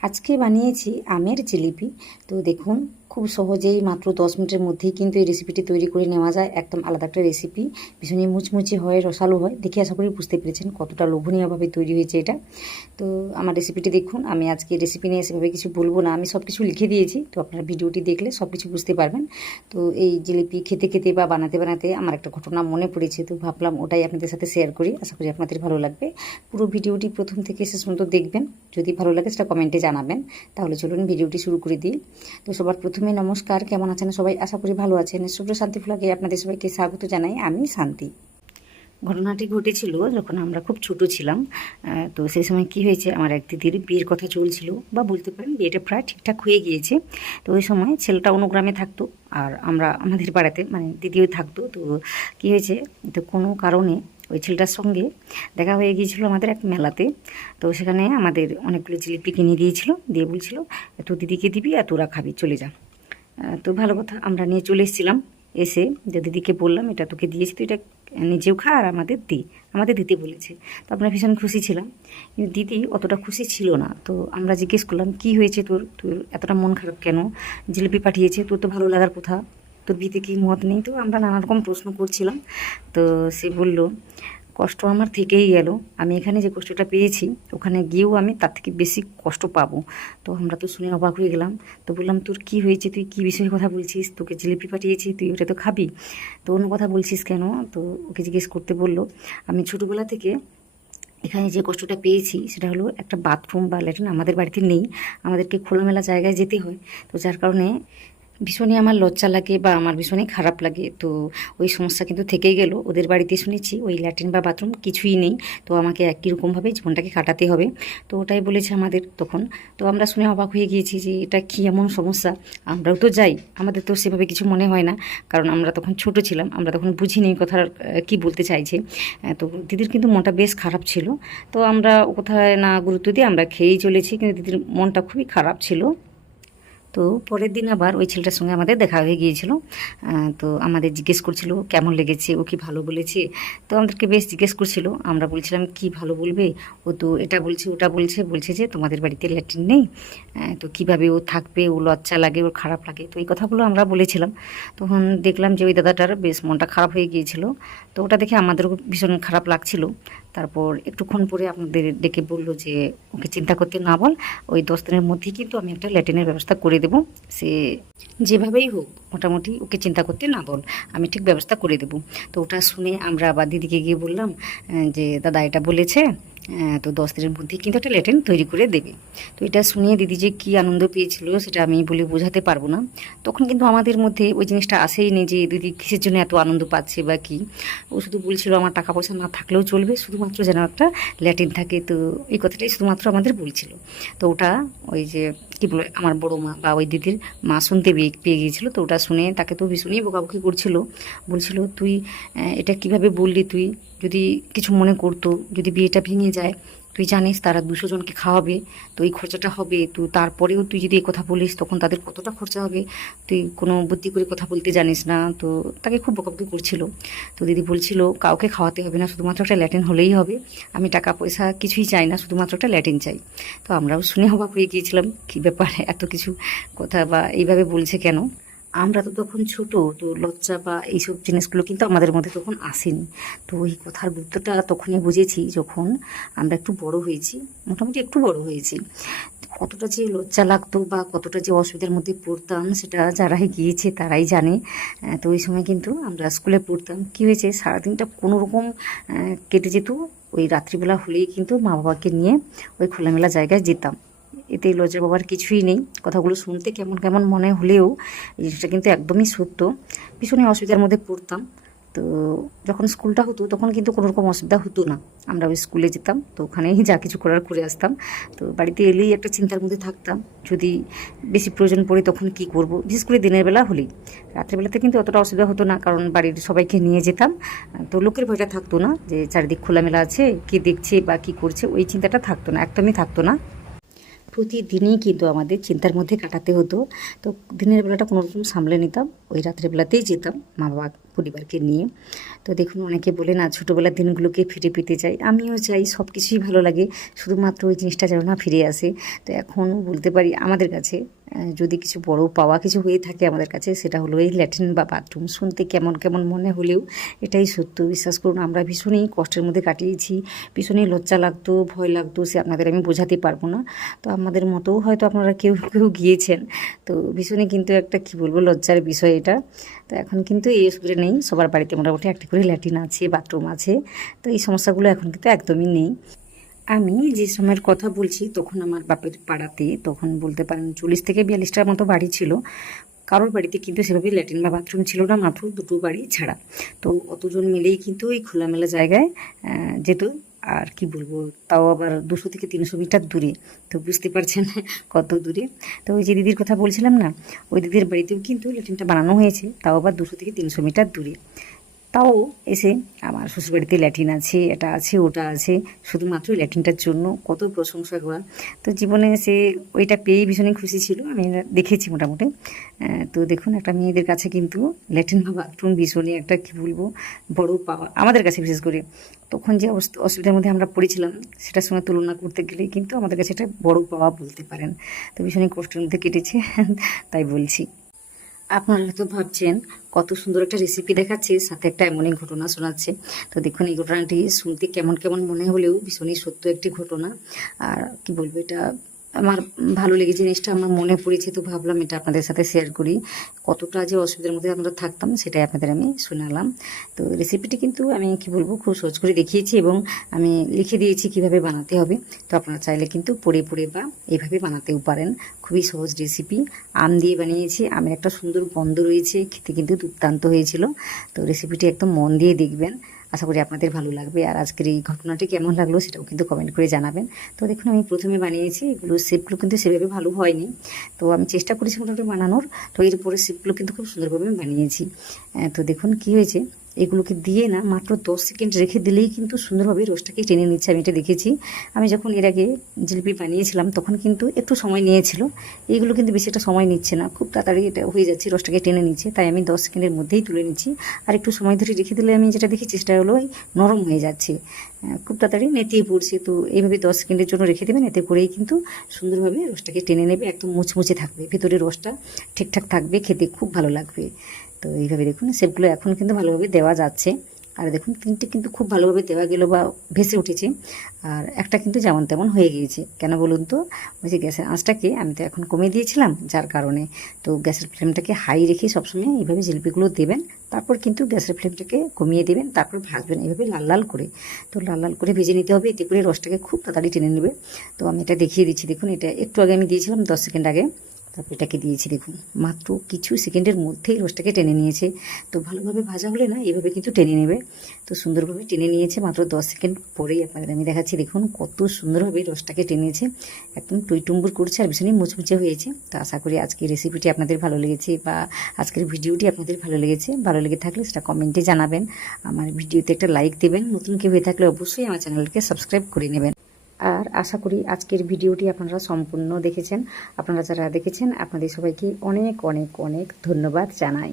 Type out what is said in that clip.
আজকে বানিয়েছি আমের জিলিপি। তো দেখুন, খুব সহজেই মাত্র 10 মিনিটের মধ্যেই কিন্তু এই রেসিপিটি তৈরি করে নেওয়া যায়। একদম আলাদা একটা রেসিপি, ভীষণই মুচমুচে হয়, রসালো হয়। দেখে আশা করি বুঝতে পেরেছেন কতটা লোভনীয়ভাবে তৈরি হয়েছে এটা। তো আমার রেসিপিটি দেখুন। আমি আজকে রেসিপি নিয়ে সেভাবে কিছু বলবো না, আমি সব কিছু লিখে দিয়েছি। তো আপনারা ভিডিওটি দেখলে সব কিছু বুঝতে পারবেন। তো এই জিলিপি খেতে খেতে বা বানাতে বানাতে আমার একটা ঘটনা মনে পড়েছে, তো ভাবলাম ওটাই আপনাদের সাথে শেয়ার করি। আশা করি আপনাদের ভালো লাগবে। পুরো ভিডিওটি প্রথম থেকে শেষ পর্যন্ত দেখবেন। যদি ভালো লাগে সেটা কমেন্টে জানাবেন। তাহলে চলুন ভিডিওটি শুরু করে দিই। তো সবার প্রথমে নমস্কার, কেমন আছেন সবাই? আশা করি ভালো আছেন। শুভ্র শান্তি ফ্লগে আপনাদের সবাইকে স্বাগত জানাই। আমি শান্তি। ঘটনাটি ঘটেছিল যখন আমরা খুব ছোট ছিলাম। তো সেই সময় কি হয়েছে, আমার এক দিদির বিয়ের কথা চলছিল, বা বলতে পারেন বিয়েটা প্রায় ঠিকঠাক হয়ে গিয়েছে। তো ওই সময় ছেলেটা অন্য গ্রামে থাকতো, আর আমরা আমাদের পাড়াতে, মানে দিদিও থাকতো। তো কি হয়েছে, তো কোনো কারণে ওই ছেলেটার সঙ্গে দেখা হয়ে গিয়েছিল আমাদের এক মেলাতে। তো সেখানে আমাদের অনেকগুলো জিলিপি কিনে দিয়েছিল, দিয়ে বলছিল তো দিদিকে দিবি আর তোরা খাবি, চলে যা। তো ভালো কথা, আমরা নিয়ে চলে এসেছিলাম। এসে যে দিদিকে বললাম এটা তোকে দিয়েছি, তো এটা নিজেও খা আর আমাদের দি, আমাদের দিতে বলেছে। তো আমরা ভীষণ খুশি ছিলাম, কিন্তু দিদি অতটা খুশি ছিল না। তো আমরা জিজ্ঞেস করলাম কি হয়েছে তোর, তোর এতটা মন খারাপ কেন? জিলিপি পাঠিয়েছে, তোর তো ভালো লাগার কথা, তোর বিয়েতে কি মত নেই? তো আমরা নানা রকম প্রশ্ন করছিলাম। তো সে বলল কষ্ট আমার থেকেই গেল, আমি এখানে যে কষ্টটা পেয়েছি ওখানে গিয়েও আমি তার থেকে বেশি কষ্ট পাবো। তো আমরা তো শুনে অবাক হয়ে গেলাম। তো বললাম তোর কি হয়েছে, তুই কী বিষয়ে কথা বলছিস? তোকে জিলিপি পাঠিয়েছি, তুই ওটা তো খাবি, তো অন্য কথা বলছিস কেন? তো ওকে জিজ্ঞেস করতে বললো আমি ছোটোবেলা থেকে এখানে যে কষ্টটা পেয়েছি সেটা হলো একটা বাথরুম বা ল্যাট্রিন আমাদের বাড়িতে নেই, আমাদেরকে খোলামেলা জায়গায় যেতে হয়। তো যার কারণে ভীষণই আমার লজ্জা লাগে বা আমার ভীষণই খারাপ লাগে। তো ওই সমস্যা কিন্তু থেকেই গেল। ওদের বাড়িতে শুনেছি ওই ল্যাট্রিন বা বাথরুম কিছুই নেই, তো আমাকে একই রকমভাবে জীবনটাকে কাটাতে হবে। তো ওটাই বলেছে আমাদের তখন। তো আমরা শুনে অবাক হয়ে গিয়েছি যে এটা কী এমন সমস্যা, আমরাও তো যাই, আমাদের তো সেভাবে কিছু মনে হয় না, কারণ আমরা তখন ছোট ছিলাম, আমরা তখন বুঝিনি কথার কী বলতে চাইছে। তো দিদির কিন্তু মনটা বেশ খারাপ ছিল। তো আমরা ও কোথায় না গুরুত্ব দিয়ে আমরা খেয়েই চলেছি, কিন্তু দিদির মনটা খুবই খারাপ ছিল। তো পরের দিন আবার ওই ছেলেটার সঙ্গে আমাদের দেখা হয়ে গিয়েছিল। তো আমাদের জিজ্ঞেস করছিল কেমন লেগেছে, ও কি ভালো বলেছে? তো আমাদেরকে বেশ জিজ্ঞেস করছিল, আমরা বলছিলাম কি ভালো বলবে, ও তো এটা বলছে ওটা বলছে, বলছে যে তোমাদের বাড়িতে ল্যাট্রিন নেই, তো কিভাবে ও থাকবে, ও লজ্জা লাগে, ওর খারাপ লাগে। তো এই কথাগুলো আমরা বলেছিলাম। তখন দেখলাম যে ওই দাদাটার বেশ মনটা খারাপ হয়ে গিয়েছিল। তো ওটা দেখে আমাদেরও ভীষণ খারাপ লাগছিল। তারপর একটুক্ষণ পরে আপনাদের ডেকে বললো যে ওকে চিন্তা করতে না বল, ওই 10 দিনের মধ্যেই কিন্তু আমি একটা ল্যাট্রিনের ব্যবস্থা করে দেবো, সে যেভাবেই হোক মোটামুটি ওকে চিন্তা করতে না বল, আমি ঠিক ব্যবস্থা করে দেবো। তো ওটা শুনে আমরা আবার দিদিকে গিয়ে বললাম যে দাদা এটা বলেছে, তো 10 দিনের মধ্যেই কিন্তু একটা ল্যাট্রিন তৈরি করে দেবে। তো এটা শুনে দিদি যে কী আনন্দ পেয়েছিল সেটা আমি বলে বোঝাতে পারবো না। তখন কিন্তু আমাদের মধ্যে ওই জিনিসটা আসেই নেই যে দিদি কিসের জন্য এত আনন্দ পাচ্ছে বা কী। ও শুধু বলছিল আমার টাকা পয়সা না থাকলেও চলবে, শুধুমাত্র যেন একটা ল্যাট্রিন থাকে। তো এই কথাটাই শুধুমাত্র আমাদের বলছিল। তো ওটা ওই যে কী বলে আমার বড় মা বা ওই দিদির মা শুনতে পেয়ে গিয়েছিলো। তো ওটা শুনে তাকে তো ভীষণই বকাবকি করছিল, বলছিল তুই এটা কিভাবে বললি, তুই যদি কিছু মনে করতো, যদি বিয়েটা ভেঙে যায়, তুই জানিস তারা 200 জনকে খাওয়াবে, তো এই খরচাটা হবে, তো তারপরেও তুই যদি এই কথা বলিস তখন তাদের কতটা খরচা হবে, তুই কোনো বুদ্ধি করে কথা বলতে জানিস না। তো তাকে খুব বকাবকি করছিল। তো দিদি বলছিল কাউকে খাওয়াতে হবে না, শুধুমাত্র একটা ল্যাট্রিন হলেই হবে, আমি টাকা পয়সা কিছুই চাই না, শুধুমাত্র একটা ল্যাট্রিন চাই। তো আমরাও শুনে অবাক হয়ে গিয়েছিলাম, কী ব্যাপার এত কিছু কথা বা এইভাবে বলছে কেন। আমরা তো তখন ছোট, তো লজ্জা বা এইসব জিনিসগুলো কিন্তু আমাদের মধ্যে তখন আসেনি। তো এই কথার গুরুত্বটা তখনই বুঝেছি যখন আমরা একটু বড় হয়েছি, মোটামুটি একটু বড় হয়েছি। কতটা যে লজ্জা লাগতো বা কতটা যে অসুবিধার মধ্যে পড়তাম সেটা যারাই গিয়েছে তারাই জানে। তো ওই সময় কিন্তু আমরা স্কুলে পড়তাম, কী হয়েছে সারাদিনটা কোনো রকম কেটে যেত। ওই রাত্রিবেলা হলেই কিন্তু মা বাবাকে নিয়ে ওই খোলামেলা জায়গায় যেতাম। এতে লজ্জা পাওয়ার কিছুই নেই। কথাগুলো শুনতে কেমন কেমন মনে হলেও এই জিনিসটা কিন্তু একদমই সত্য। ভীষণই অসুবিধার মধ্যে পড়তাম। তো যখন স্কুলটা হতো তখন কিন্তু কোনো রকম অসুবিধা হতো না, আমরা ওই স্কুলে যেতাম, তো ওখানেই যা কিছু করার করে আসতাম। তো বাড়িতে এলেই একটা চিন্তার মধ্যে থাকতাম, যদি বেশি প্রয়োজন পড়ে তখন কি করব, বিশেষ করে দিনের বেলা হলেই। রাত্রেবেলাতে কিন্তু অতটা অসুবিধা হতো না, কারণ বাড়ির সবাইকে নিয়ে যেতাম। তো লোকের ভয়টা থাকতো না যে চারিদিক খোলামেলা আছে, কে দেখছে বা কী করছে, ওই চিন্তাটা থাকতো না, একদমই থাকতো না। প্রতিদিনই কিন্তু আমাদের চিন্তার মধ্যে কাটাতে হতো। তো দিনের বেলাটা কোনো রকম সামলে নিতাম, ওই রাত্রের বেলাতেই যেতাম মা বাবা পরিবারকে নিয়ে। তো দেখুন, অনেকে বলে না ছোটোবেলার দিনগুলোকে ফিরে পেতে চাই, আমিও চাই, সব কিছুই ভালো লাগে, শুধুমাত্র ওই জিনিসটা যেন না ফিরে আসে। তো এখন বলতে পারি আমাদের কাছে যদি কিছু বড় পাওয়া কিছু হয়ে থাকে আমাদের কাছে, সেটা হলো এই ল্যাট্রিন বা বাথরুম। শুনতে কেমন কেমন মনে হলেও এটাই সত্য, বিশ্বাস করুন। আমরা ভীষণই কষ্টের মধ্যে কাটিয়েছি, ভীষণই লজ্জা লাগতো, ভয় লাগতো, সে আপনাদের আমি বোঝাতে পারবো না। তো আমাদের মতোও হয়তো আপনারা কেউ কেউ গিয়েছেন, তো ভীষণই কিন্তু একটা কী বলবো লজ্জার বিষয় এটা। তো এখন কিন্তু এই অসুবিধা নেই, সবার বাড়িতে মোটামুটি একটা করে ল্যাট্রিন আছে, বাথরুম আছে। তো এই সমস্যাগুলো এখন কিন্তু একদমই নেই। আমি যে সময়ের কথা বলছি তখন আমার বাপের পাড়াতে, তখন বলতে পারেন 40 থেকে 42টার মতো বাড়ি ছিল। কারোর বাড়িতে কিন্তু সেভাবে ল্যাট্রিন বা বাথরুম ছিল না, মাত্র দুটো বাড়ি ছাড়া। তো অতজন মিলেই কিন্তু ওই খোলামেলা জায়গায় যেত। আর কি বলবো, তাও আবার 200 থেকে 300 মিটার দূরে। তো বুঝতে পারছেন কত দূরে। তো ওই যে দিদির কথা বলছিলাম না, ওই দিদির বাড়িতেও কিন্তু ল্যাট্রিনটা বানানো হয়েছে, তাও আবার 200 থেকে 300 মিটার দূরে। তাও এসে আমার শ্বশুরবাড়িতে ল্যাট্রিন আছে, এটা আছে, ওটা আছে, শুধুমাত্র ল্যাট্রিনটার জন্য কত প্রশংসা করা। তো জীবনে সে ওইটা পেয়েই ভীষণই খুশি ছিল, আমি দেখেছি মোটামুটি। তো দেখুন, একটা মেয়েদের কাছে কিন্তু ল্যাট্রিন বা বাথরুম ভীষণই একটা কী বলবো বড় পাওয়া, আমাদের কাছে বিশেষ করে। তখন যে অসুবিধার মধ্যে আমরা পড়েছিলাম সেটার সঙ্গে তুলনা করতে গেলে কিন্তু আমাদের কাছে এটা বড় পাওয়া বলতে পারেন। তো ভীষণই কষ্টের মধ্যে কেটেছে তাই বলছি। আপনারা হয়তো ভাবছেন কত সুন্দর একটা রেসিপি দেখাচ্ছে, সাথে একটা এমনই ঘটনা শোনাচ্ছে। তো দেখুন, এই ঘটনাটি শুনতে কেমন কেমন মনে হলেও ভীষণই সত্য একটি ঘটনা। আর কি বলবো, এটা আমার ভালো লেগেছে জিনিসটা, আমার মনে পড়েছে, তো ভাবলাম এটা আপনাদের সাথে শেয়ার করি। কতটা যে অসুবিধার মধ্যে আমরা থাকতাম সেটাই আপনাদের আমি শোনালাম। তো রেসিপিটি কিন্তু আমি কি বলবো খুব সহজ করে দেখিয়েছি, এবং আমি লিখে দিয়েছি কিভাবে বানাতে হবে। তো আপনারা চাইলে কিন্তু পড়ে পড়ে বা এইভাবে বানাতেও পারেন। খুবই সহজ রেসিপি, আম দিয়ে বানিয়েছি, আমের একটা সুন্দর গন্ধ রয়েছে, খেতে কিন্তু দুর্দান্ত হয়েছিল। তো রেসিপিটি একদম মন দিয়ে দেখবেন, আশা করি আপনাদের ভালো লাগবে। আর আজকের এই ঘটনাটি কেমন লাগলো সেটাও কিন্তু কমেন্ট করে জানাবেন। তো দেখুন, আমি প্রথমে বানিয়েছি, এগুলো শেপগুলো কিন্তু সেভাবে ভালো হয়নি, তো আমি চেষ্টা করেছি মোটামুটি বানানোর। তো এরপরে শেপগুলো কিন্তু খুব সুন্দরভাবে আমি বানিয়েছি। তো দেখুন কি হয়েছে, এগুলোকে দিয়ে না মাত্র 10 সেকেন্ড রেখে দিলেই কিন্তু সুন্দরভাবে রসটাকে টেনে নিচ্ছে, আমি এটা দেখেছি। আমি যখন এর আগে জিলিপি বানিয়েছিলাম তখন কিন্তু একটু সময় নিয়েছিল, এইগুলো কিন্তু বেশি একটা সময় নিচ্ছে না, খুব তাড়াতাড়ি এটা হয়ে যাচ্ছে, রসটাকে টেনে নিচ্ছে। তাই আমি 10 সেকেন্ডের মধ্যেই তুলে নিচ্ছি। আর একটু সময় ধরে রেখে দিলে আমি যেটা দেখেছি সেটা হলো নরম হয়ে যাচ্ছে, খুব তাড়াতাড়ি নেতিয়ে পড়ছে। তো এইভাবে 10 সেকেন্ডের জন্য রেখে দেবেন, এতে করেই কিন্তু সুন্দরভাবে রসটাকে টেনে নেবে, একদম মুচমুচে থাকবে, ভেতরে রসটা ঠিকঠাক থাকবে, খেতে খুব ভালো লাগবে। তো এইভাবে দেখুন শেপগুলো এখন কিন্তু ভালোভাবে দেওয়া যাচ্ছে। আর দেখুন, তিনটে কিন্তু খুব ভালোভাবে দেওয়া গেল বা ভেসে উঠেছে, আর একটা কিন্তু যেমন তেমন হয়ে গিয়েছে। কেন বলুন তো, ওই যে গ্যাসের আঁচটাকে আমি তো এখন কমিয়ে দিয়েছিলাম যার কারণে। তো গ্যাসের ফ্লেমটাকে হাই রেখে সবসময় এইভাবে জিলিপিগুলো দেবেন, তারপর কিন্তু গ্যাসের ফ্লেমটাকে কমিয়ে দেবেন, তারপর ভাজবেন এইভাবে লাল লাল করে। তো লাল লাল করে ভেজে নিতে হবে, এতে করে রসটাকে খুব তাড়াতাড়ি টেনে নেবে। তো আমি এটা দেখিয়ে দিচ্ছি, দেখুন এটা একটু আগে আমি দিয়েছিলাম 10 সেকেন্ড আগে, তারপর এটাকে দিয়েছি, দেখুন মাত্র কিছু সেকেন্ডের মধ্যেই রসটাকে টেনে নিয়েছে। তো ভালোভাবে ভাজা হলে না এভাবে কিন্তু টেনে নেবে। তো সুন্দরভাবে টেনে নিয়েছে, মাত্র 10 সেকেন্ড পরেই আপনাদের আমি দেখাচ্ছি, দেখুন কত সুন্দরভাবে রসটাকে টেনেছে, একদম টইটুম্বুর করছে আর ভীষণই মুচমুচে হয়েছে। তো আশা করি আজকের রেসিপিটি আপনাদের ভালো লেগেছে বা আজকের ভিডিওটি আপনাদের ভালো লেগেছে। ভালো লেগে থাকলে সেটা কমেন্টে জানাবেন, আমার ভিডিওতে একটা লাইক দেবেন, নতুন কেউ হয়ে থাকলে অবশ্যই আমার চ্যানেলকে সাবস্ক্রাইব করে নেবেন। আর আশা করি আজকের ভিডিওটি আপনারা সম্পূর্ণ দেখেছেন। আপনারা যারা দেখেছেন আপনাদের সবাইকে অনেক অনেক অনেক ধন্যবাদ জানাই।